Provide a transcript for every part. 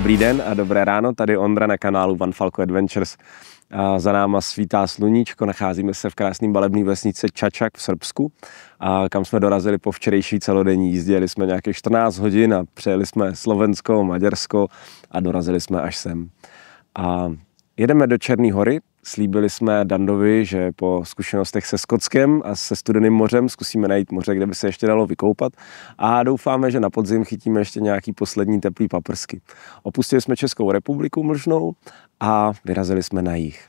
Dobrý den a dobré ráno, tady Ondra na kanálu Van Falco Adventures. Za náma svítá sluníčko, nacházíme se v krásném balební vesnici Čačak v Srbsku, kam jsme dorazili po včerejší celodenní jízdě. Jeli jsme nějakých 14 hodin a přejeli jsme Slovensko, Maďarsko a dorazili jsme až sem. Jedeme do Černé Hory. Slíbili jsme Dandovi, že po zkušenostech se Skotskem a se Studeným mořem zkusíme najít moře, kde by se ještě dalo vykoupat, a doufáme, že na podzim chytíme ještě nějaký poslední teplý paprsky. Opustili jsme Českou republiku Mlžnou a vyrazili jsme na jih.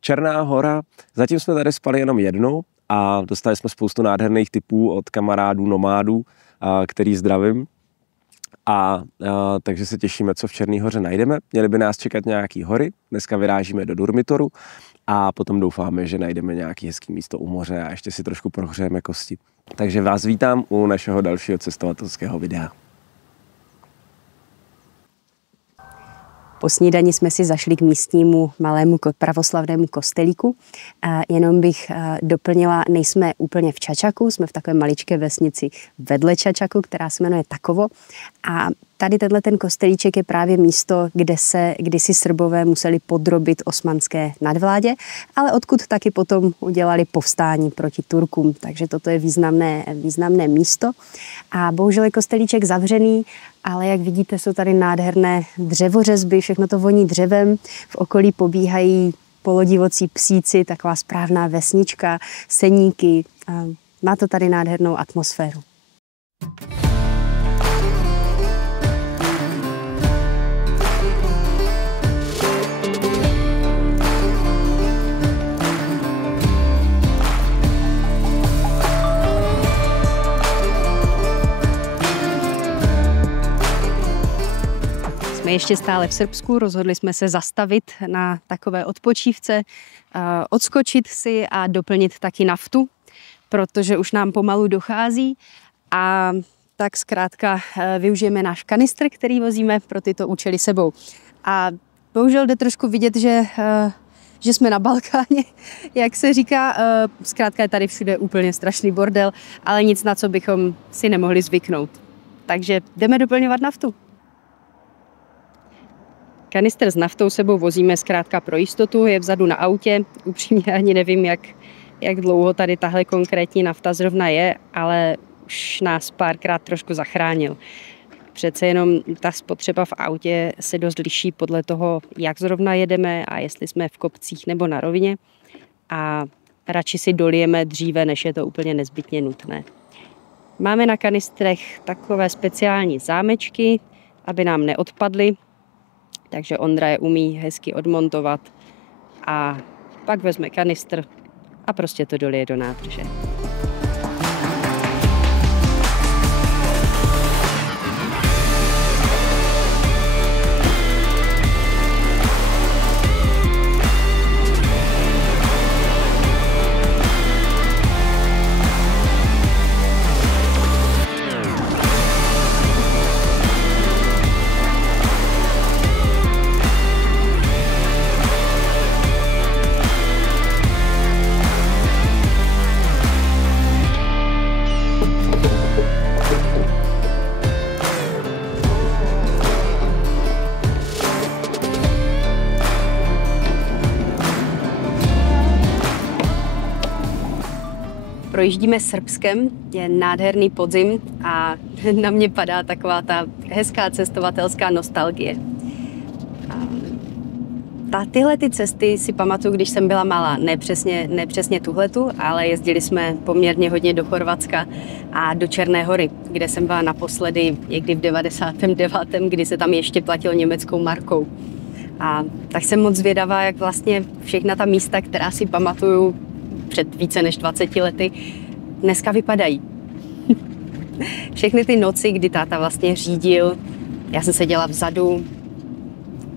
Černá Hora, zatím jsme tady spali jenom jednou a dostali jsme spoustu nádherných tipů od kamarádů nomádů, který zdravím. Takže se těšíme, co v Černé Hoře najdeme. Měly by nás čekat nějaký hory. Dneska vyrážíme do Durmitoru a potom doufáme, že najdeme nějaké hezké místo u moře a ještě si trošku prohřejeme kosti. Takže vás vítám u našeho dalšího cestovatelského videa. Po snídani jsme si zašli k místnímu malému pravoslavnému kostelíku. Jenom bych doplnila, nejsme úplně v Čačaku, jsme v takové maličké vesnici vedle Čačaku, která se jmenuje Takovo. A tady ten kostelíček je právě místo, kde se kdysi Srbové museli podrobit osmanské nadvládě, ale odkud taky potom udělali povstání proti Turkům. Takže toto je významné místo. A bohužel je kostelíček zavřený, ale jak vidíte, jsou tady nádherné dřevořezby, všechno to voní dřevem, v okolí pobíhají polodivocí psíci, taková správná vesnička, seníky. Má to tady nádhernou atmosféru. Jsme ještě stále v Srbsku, rozhodli jsme se zastavit na takové odpočívce, odskočit si a doplnit taky naftu, protože už nám pomalu dochází, a tak zkrátka využijeme náš kanistr, který vozíme pro tyto účely sebou. A bohužel jde trošku vidět, že jsme na Balkáně, jak se říká. Zkrátka je tady všude úplně strašný bordel, ale nic, na co bychom si nemohli zvyknout. Takže jdeme doplňovat naftu. Kanister s naftou sebou vozíme zkrátka pro jistotu, je vzadu na autě. Upřímně ani nevím, jak dlouho tady tahle konkrétní nafta zrovna je, ale už nás párkrát trošku zachránil. Přece jenom ta spotřeba v autě se dost liší podle toho, jak zrovna jedeme a jestli jsme v kopcích nebo na rovině. A radši si dolijeme dříve, než je to úplně nezbytně nutné. Máme na kanistrech takové speciální zámečky, aby nám neodpadly. Takže Ondra je umí hezky odmontovat a pak vezme kanistr a prostě to dolije do nádrže. Projíždíme Srbskem, je nádherný podzim a na mě padá taková ta hezká cestovatelská nostalgie. Tyhle cesty si pamatuju, když jsem byla malá, ne přesně tuhletu, ale jezdili jsme poměrně hodně do Chorvatska a do Černé Hory, kde jsem byla naposledy někdy v 99., kdy se tam ještě platilo německou markou. A tak jsem moc zvědavá, jak vlastně všechna ta místa, která si pamatuju před více než 20 lety, dneska vypadají. Všechny ty noci, kdy táta vlastně řídil, já jsem seděla vzadu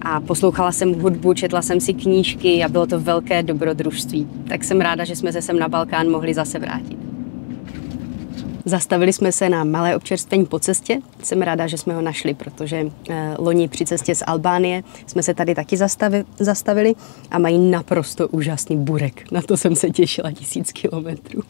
a poslouchala jsem hudbu, četla jsem si knížky a bylo to velké dobrodružství. Tak jsem ráda, že jsme se sem na Balkán mohli zase vrátit. Zastavili jsme se na malé občerstvení po cestě. Jsem ráda, že jsme ho našli, protože loni při cestě z Albánie jsme se tady taky zastavili a mají naprosto úžasný burek. Na to jsem se těšila 1000 kilometrů.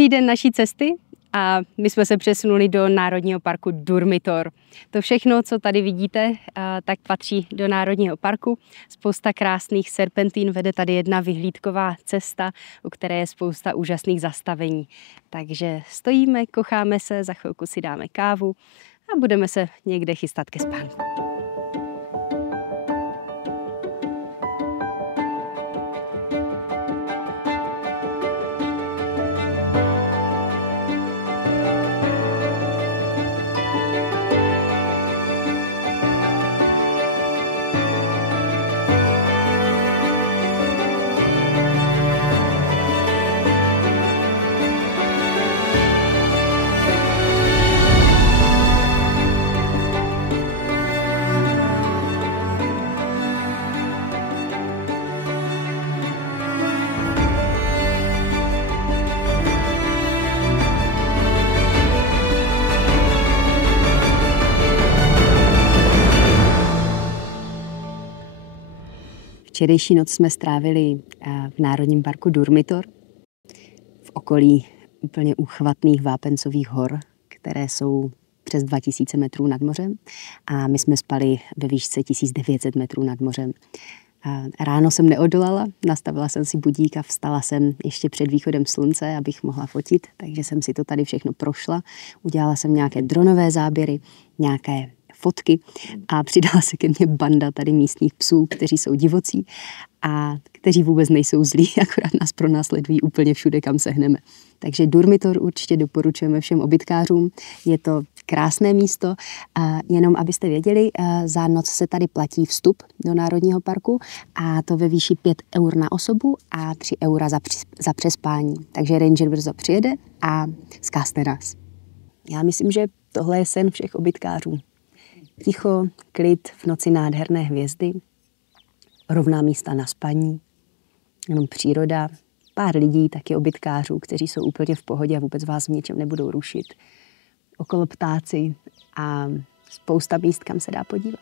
druhý den naší cesty a my jsme se přesunuli do Národního parku Durmitor. To všechno, co tady vidíte, tak patří do Národního parku. Spousta krásných serpentín, vede tady jedna vyhlídková cesta, u které je spousta úžasných zastavení. Takže stojíme, kocháme se, za chvilku si dáme kávu a budeme se někde chystat ke spánku. Včerejší noc jsme strávili v Národním parku Durmitor, v okolí úplně úchvatných vápencových hor, které jsou přes 2000 metrů nad mořem a my jsme spali ve výšce 1900 metrů nad mořem. Ráno jsem neodolala, nastavila jsem si budík a vstala jsem ještě před východem slunce, abych mohla fotit, takže jsem si to tady všechno prošla. Udělala jsem nějaké dronové záběry, nějaké fotky a přidala se ke mně banda tady místních psů, kteří jsou divocí a kteří vůbec nejsou zlí, akorát nás pronásledují úplně všude, kam sehneme. Takže Durmitor určitě doporučujeme všem obytkářům. Je to krásné místo, jenom abyste věděli, za noc se tady platí vstup do Národního parku a to ve výši 5 eur na osobu a 3 eura za přespání. Takže ranger brzo přijede a zkásne nás. Já myslím, že tohle je sen všech obytkářů. Ticho, klid, v noci nádherné hvězdy, rovná místa na spaní, jenom příroda, pár lidí, taky obytkářů, kteří jsou úplně v pohodě a vůbec vás v ničem nebudou rušit. Okolo ptáci a spousta míst, kam se dá podívat.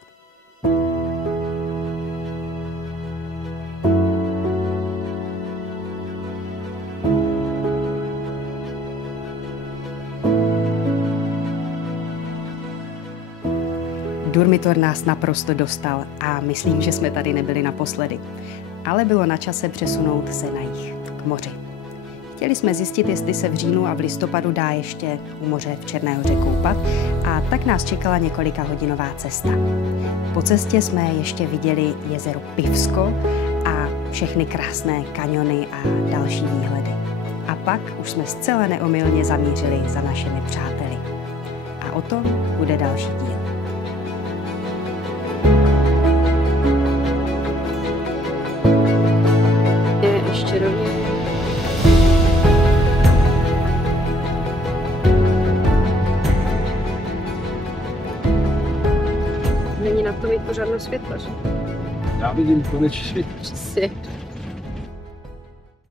Durmitor nás naprosto dostal a myslím, že jsme tady nebyli naposledy. Ale bylo na čase přesunout se na jih, k moři. Chtěli jsme zjistit, jestli se v říjnu a v listopadu dá ještě u moře v Černé Hoře koupat a tak nás čekala několikahodinová cesta. Po cestě jsme ještě viděli jezero Pivsko a všechny krásné kaňony a další výhledy. A pak už jsme zcela neomylně zamířili za našimi přáteli. A o tom bude další díl. Ještě rovně. Není na to mít pořádné světlo, že? Já vidím konečně světlo. Přesně.